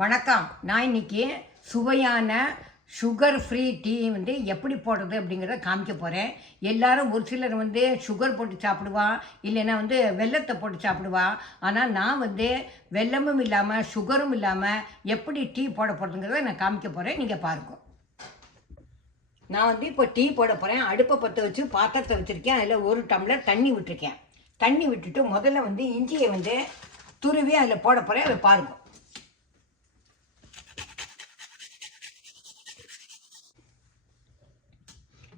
வணக்கம். நான் இன்னைக்கு சுவையான சுகர் ஃப்ரீ டீ வந்து எப்படி போடுறது அப்படிங்கிறத காமிக்க போகிறேன் எல்லாரும் ஒரு சிலர் வந்து சுகர் போட்டு சாப்பிடுவா இல்லைன்னா வந்து வெல்லத்தை போட்டு சாப்பிடுவா. ஆனால் நான் வந்து வெல்லமும் இல்லாமல் சுகரும் இல்லாமல் எப்படி டீ போட போகிறதுங்கிறத நான் காமிக்க போகிறேன் நீங்கள் பாருங்க. நான் வந்து இப்போ டீ போட போகிறேன் அடுப்பை பற்ற வச்சு பாத்திரத்தை வச்சுருக்கேன். அதில் ஒரு டம்ளர் தண்ணி விட்டுருக்கேன். தண்ணி விட்டுட்டு முதல்ல வந்து இஞ்சியை வந்து துருவி அதில் போட போகிறேன் அதை பாருங்க.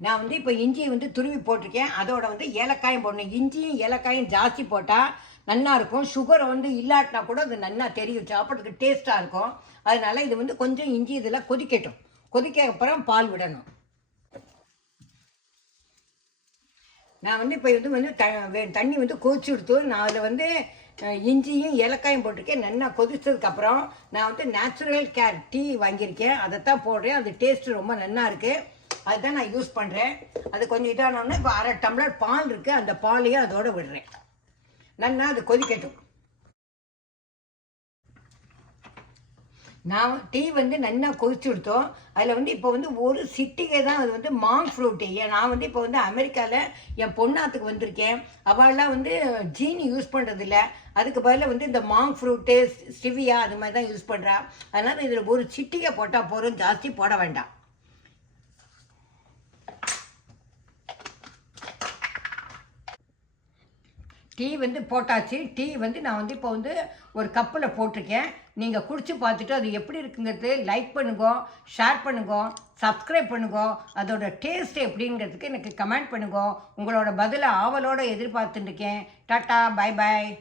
நான் வந்து இப்போ இஞ்சியை வந்து துருவி போட்டிருக்கேன். அதோட வந்து ஏலக்காயும் போடணும். இஞ்சியும் ஏலக்காயும் ஜாஸ்தி போட்டால் நல்லா இருக்கும். சுகர் வந்து இல்லாட்டினா கூட அது நல்லா தெரியும். சாப்பிட்றதுக்கு டேஸ்ட்டாக இருக்கும். அதனால இது வந்து கொஞ்சம் இஞ்சி இதில் கொதிக்கட்டும். கொதிக்க அப்புறம் பால் விடணும். நான் வந்து இப்போ இது வந்து த தண்ணி வந்து கொதிச்சு கொடுத்து நான் அதில் வந்து இஞ்சியும் ஏலக்காயும் போட்டிருக்கேன். நல்லா கொதிச்சதுக்கப்புறம் நான் வந்து நேச்சுரல் கேர் டீ வாங்கியிருக்கேன். அதை தான் போடுறேன். அது டேஸ்ட்டு ரொம்ப நல்லா இருக்குது அதுதான் நான் யூஸ் பண்ணுறேன் அது கொஞ்சம் இதானோடனே இப்போ அரை டம்ளர் பால் இருக்குது அந்த பாலையும் அதோட விடுறேன். நல்லா அது கொதிக்கட்டும். நான் டீ வந்து நல்லா கொதிச்சு விடுத்தோம் அதில் வந்து இப்போ வந்து ஒரு சிட்டிகை தான் அது வந்து மாங் ஏன் நான் வந்து இப்போ வந்து அமெரிக்காவில் என் பொண்ணாத்துக்கு வந்திருக்கேன். அவள்லாம் வந்து ஜீனி யூஸ் பண்ணுறதில்ல அதுக்கு பதிலாக வந்து இந்த மாங் ஃப்ரூட்டு ஸ்டிவியா அது மாதிரி தான் யூஸ் பண்ணுறா அதனால் இதில் ஒரு சிட்டிகை போட்டால் போகிறோம் ஜாஸ்தி போட வேண்டாம். டீ வந்து போட்டாச்சு. டீ வந்து நான் வந்து இப்போ வந்து ஒரு கப்பில் போட்டிருக்கேன். நீங்கள் குடிச்சு பார்த்துட்டு அது எப்படி இருக்குங்கிறது லைக் பண்ணுங்க ஷேர் பண்ணுங்க சப்ஸ்கிரைப் பண்ணுங்க. அதோட டேஸ்ட் எப்படிங்கிறதுக்கு எனக்கு கமெண்ட் பண்ணுங்க. உங்களோட பதிலை ஆவலோடு எதிர்பார்த்துட்டு இருக்கேன். Tata bye bye